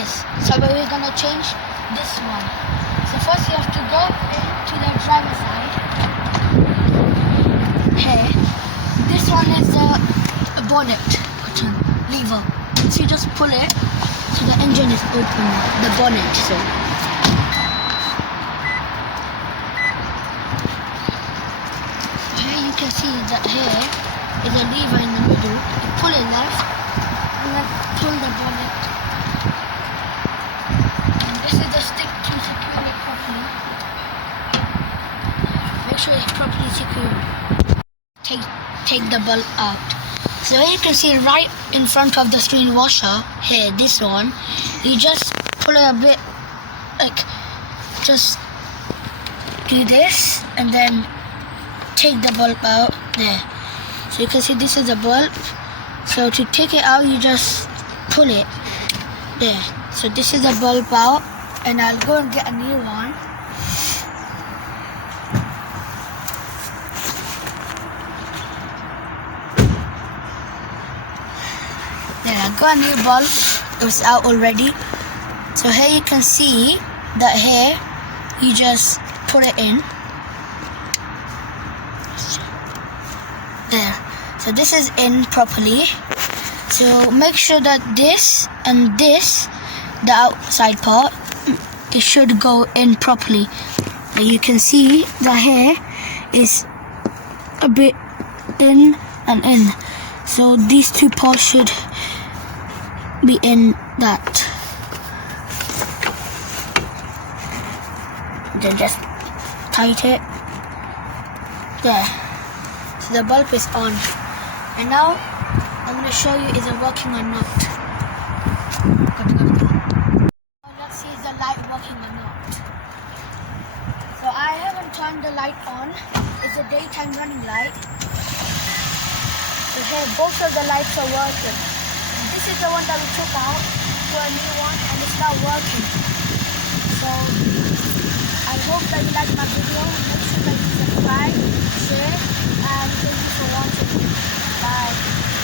this. So we're gonna change this one. So first you have to go into the driver's side. Here, this one is the bonnet button lever. So you just pull it, so the engine is open, the bonnet. So here you can see that here is a lever in the middle. You pull it left and then pull the bonnet. And this is the stick to secure it properly. Make sure it's properly secured. Take the bolt out. So here you can see right in front of the screen washer, here, this one, you just pull it a bit, like, just do this and then take the bulb out, there. So you can see this is the bulb. So to take it out, you just pull it, there. So this is the bulb out, and I'll go and get a new one. Then I got a new bulb. It was out already. So here you can see that here you just put it in. There. So this is in properly. So make sure that this and this, the outside part, it should go in properly. And you can see that here is a bit in and in. So these two parts should be in that. Then just tight it. There. So the bulb is on. And now I'm going to show you is it working or not. Let's see is the light working or not. So I haven't turned the light on. It's a daytime running light. So here both of the lights are working. This is the one that we took out to a new one and it's not working. So I hope that you like my video. Make sure that you subscribe, share, and thank you for watching. Bye.